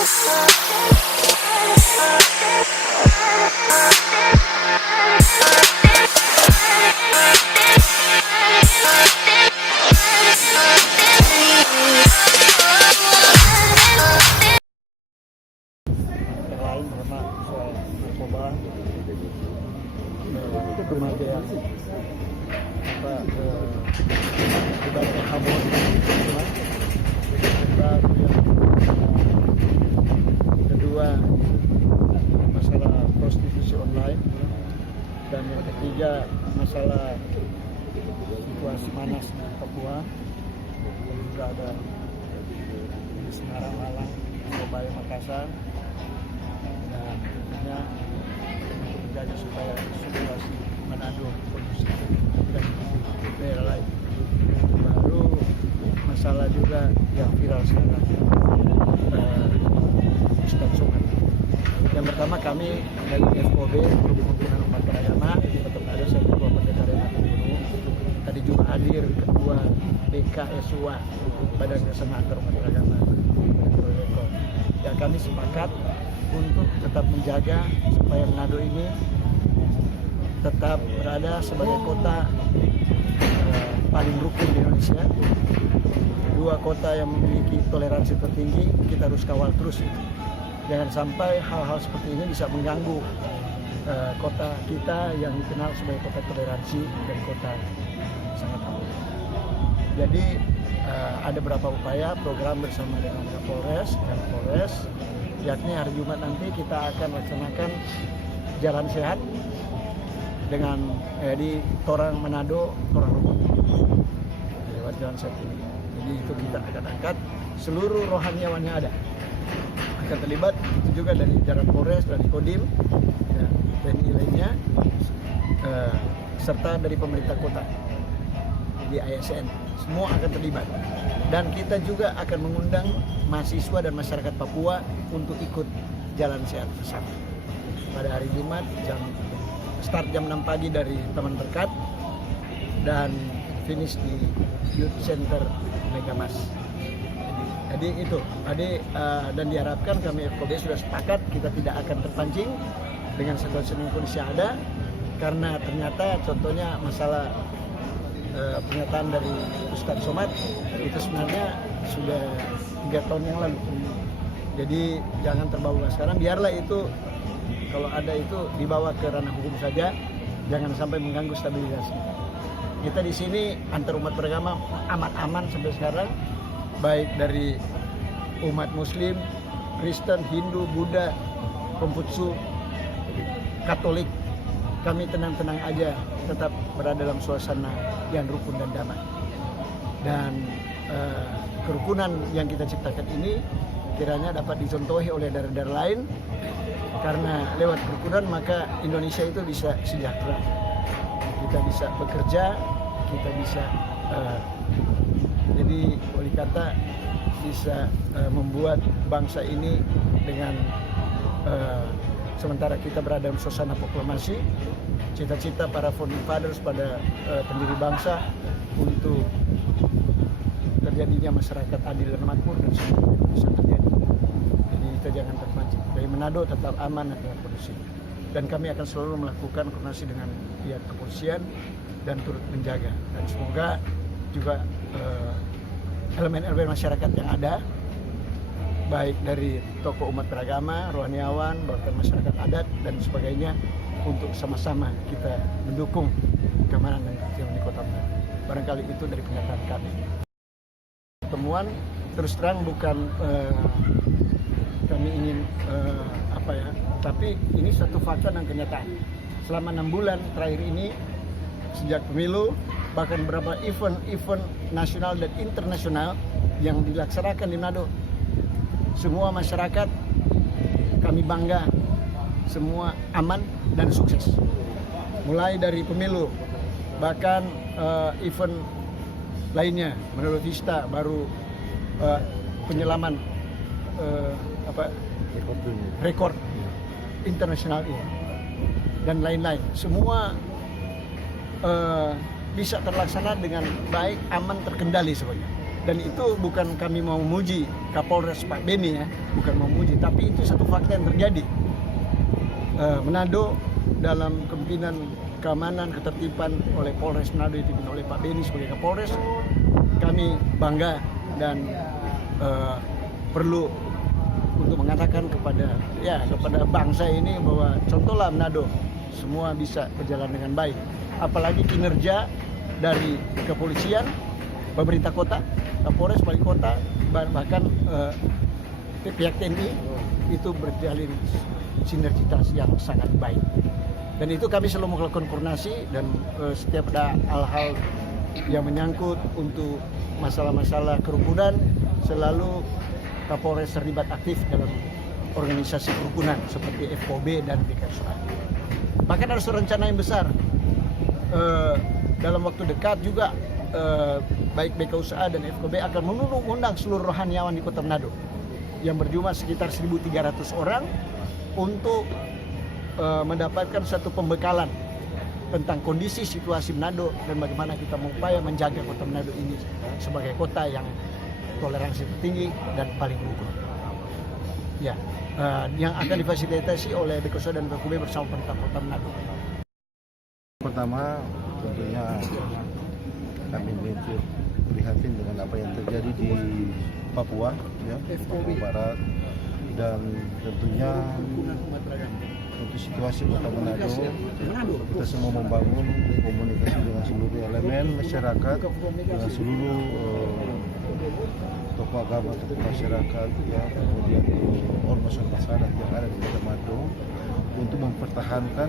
lain karena soal narkoba itu pemakaian ibadah kabur kedua masalah prostitusi online dan yang ketiga masalah situasi panas di Papua dan juga ada di Semarang, Malang, Surabaya, Makassar. Dan tentunya menjaga supaya situasi Manado kondusif dan daerah lain. Baru masalah juga yang viral sekarang, Ustadz Somad. Yang pertama kami dari FOB, Grup Pimpinan Umat Beragama, tetap ada saya Ketua Pendeta Renat Gunung. Tadi juga hadir Ketua BKSUA, Badan Kerjasama Antar Umat Beragama. Dan kami sepakat untuk tetap menjaga supaya Manado ini tetap berada sebagai kota paling rukun di Indonesia. Dua kota yang memiliki toleransi tertinggi, kita harus kawal terus. Jangan sampai hal-hal seperti ini bisa mengganggu kota kita yang dikenal sebagai kota toleransi dan kota sangat aman. Jadi ada beberapa upaya program bersama dengan Kapolres dan Polres, yakni hari Jumat nanti kita akan laksanakan jalan sehat dengan di Torang Manado, Torang Rukun lewat jalan sehat ini. Jadi itu kita akan angkat seluruh rohaniawan yang ada akan terlibat, itu juga dari jalan Polres, dari Kodim, ya, TNI lainnya, serta dari pemerintah kota di ASN, semua akan terlibat. Dan kita juga akan mengundang mahasiswa dan masyarakat Papua untuk ikut jalan sehat bersama pada hari Jumat, start jam 6 pagi dari Taman Berkat dan finish di Youth Center Megamas. Jadi itu, dan diharapkan kami FKB sudah sepakat kita tidak akan terpancing dengan situasi kondisi yang ada, karena ternyata contohnya masalah pernyataan dari Ustadz Somad itu sebenarnya sudah 3 tahun yang lalu. Jadi jangan terbawa sekarang, biarlah itu kalau ada itu dibawa ke ranah hukum saja, jangan sampai mengganggu stabilitas. Kita di sini antar umat beragama aman-aman sampai sekarang, baik dari umat Muslim, Kristen, Hindu, Buddha, Konghucu, Katolik. Kami tenang-tenang aja, tetap berada dalam suasana yang rukun dan damai. Dan kerukunan yang kita ciptakan ini kiranya dapat dicontohi oleh daerah-daerah lain, karena lewat kerukunan maka Indonesia itu bisa sejahtera. Kita bisa bekerja, kita bisa jadi boleh kata bisa membuat bangsa ini dengan sementara kita berada dalam suasana proklamasi, cita-cita para founding fathers pada pendiri bangsa untuk terjadinya masyarakat adil dan makmur dan semuanya bisa terjadi. Jadi kita jangan terpancing. Dari Manado tetap aman dan kondusif. Dan kami akan selalu melakukan koordinasi dengan pihak kepolisian dan turut menjaga. Dan semoga juga elemen-elemen masyarakat yang ada, baik dari tokoh umat beragama, rohaniawan, bahkan masyarakat adat dan sebagainya, untuk sama-sama kita mendukung keamanan dan ketertiban di Kota Manado. Barangkali itu dari pernyataan kami. Pertemuan terus terang bukan kami ingin tapi ini suatu fakta dan kenyataan. Selama 6 bulan terakhir ini, sejak pemilu, bahkan beberapa event nasional dan internasional yang dilaksanakan di Manado, semua masyarakat kami bangga, semua aman dan sukses. Mulai dari pemilu, bahkan event lainnya, menurut Vista baru penyelaman rekor internasional ini dan lain-lain, semua bisa terlaksana dengan baik, aman, terkendali semuanya. Dan itu bukan kami mau memuji Kapolres Pak Beni ya, bukan mau memuji, tapi itu satu fakta yang terjadi. Manado dalam kepemimpinan keamanan ketertiban oleh Polres Manado dipimpin oleh Pak Beni sebagai Kapolres, kami bangga dan perlu untuk mengatakan kepada bangsa ini bahwa contohlah Manado semua bisa berjalan dengan baik. Apalagi kinerja dari kepolisian, pemerintah kota, Kapolres, wali kota, bahkan pihak TNI itu berjalin sinergitas yang sangat baik. Dan itu kami selalu melakukan koordinasi dan setiap ada hal-hal yang menyangkut untuk masalah-masalah kerukunan, selalu Kapolres terlibat aktif dalam organisasi kerukunan seperti FKOB dan BKSA. Bahkan ada rencana yang besar dalam waktu dekat juga, baik BKUSA dan FKB akan mengundang seluruh rohaniawan di Kota Manado yang berjumlah sekitar 1.300 orang untuk mendapatkan satu pembekalan tentang kondisi situasi Manado dan bagaimana kita mengupaya menjaga Kota Manado ini sebagai kota yang toleransi tertinggi dan paling rukun. Ya, yang akan difasilitasi oleh BKUSA dan FKB bersama pemerintah Kota Manado. Pertama, tentunya kami prihatin dengan apa yang terjadi di Papua, ya, Papua Barat, dan tentunya untuk situasi Kota Manado, kita semua membangun komunikasi dengan seluruh elemen masyarakat, dengan seluruh tokoh agama, tokoh masyarakat, ya, kemudian ormas-ormas adat yang ada di Kota Manado untuk mempertahankan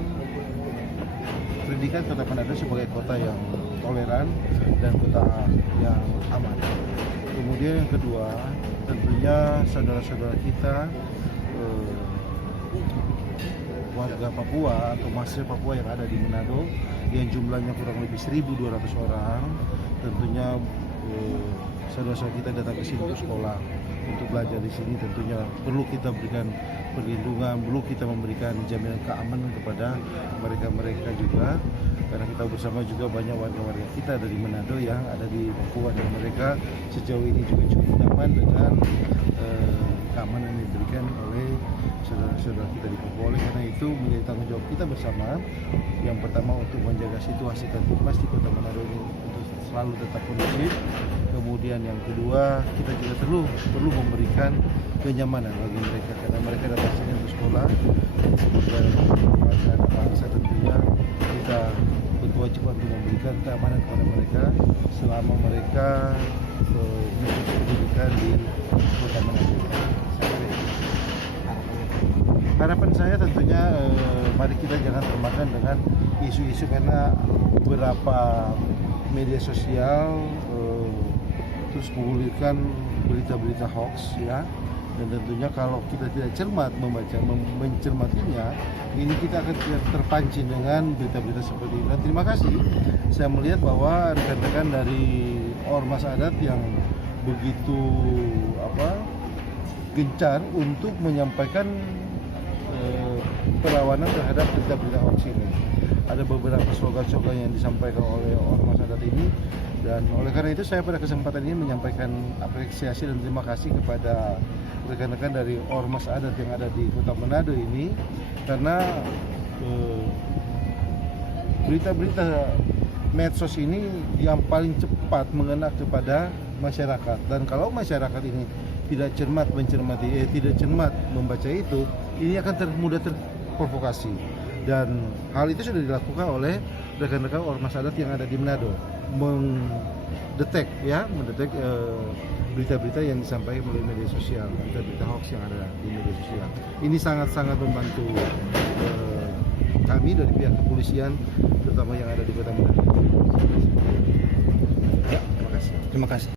pendidikan Kota Manado sebagai kota yang toleran dan kota yang aman. Kemudian yang kedua, tentunya saudara-saudara kita warga Papua atau mahasiswa Papua yang ada di Manado yang jumlahnya kurang lebih 1.200 orang, tentunya saudara-saudara kita datang ke sini untuk sekolah, untuk belajar di sini, tentunya perlu kita berikan perlindungan, perlu kita memberikan jaminan keamanan kepada mereka-mereka juga, karena kita bersama juga banyak warga-warga kita dari Manado yang ada di Papua dan mereka sejauh ini juga cukup nyaman dengan keamanan yang diberikan oleh saudara-saudara kita di Papua. Oleh karena itu menjadi tanggung jawab kita bersama, yang pertama untuk menjaga situasi tertib di Kota Manado ini untuk selalu tetap kondusif. Kemudian yang kedua, kita juga perlu memberikan kenyamanan bagi mereka, karena mereka datang sini untuk sekolah. Kemudian bangsa tentunya kita berkewajiban untuk memberikan keamanan kepada mereka selama mereka mengikuti pendidikan di Kota Manado. Harapan saya tentunya mari kita jangan termakan dengan isu-isu, karena beberapa media sosial terus menggulirkan berita-berita hoax, ya, dan tentunya kalau kita tidak cermat mencermatinya, ini kita akan terpancing dengan berita-berita seperti ini. Dan terima kasih, saya melihat bahwa rekan-rekan dari ormas adat yang begitu gencar untuk menyampaikan perlawanan terhadap berita-berita hoax ini. Ada beberapa slogan-slogan yang disampaikan oleh ormas adat ini, dan oleh karena itu saya pada kesempatan ini menyampaikan apresiasi dan terima kasih kepada rekan-rekan dari ormas adat yang ada di Kota Manado ini, karena berita-berita medsos ini yang paling cepat mengena kepada masyarakat, dan kalau masyarakat ini tidak cermat membaca itu, ini akan mudah terprovokasi. Dan hal itu sudah dilakukan oleh rekan-rekan ormas adat yang ada di Manado, mendetek berita-berita yang disampaikan melalui media sosial, berita-berita hoax yang ada di media sosial. Ini sangat-sangat membantu kami dari pihak kepolisian, terutama yang ada di Kota Manado. Ya, terima kasih.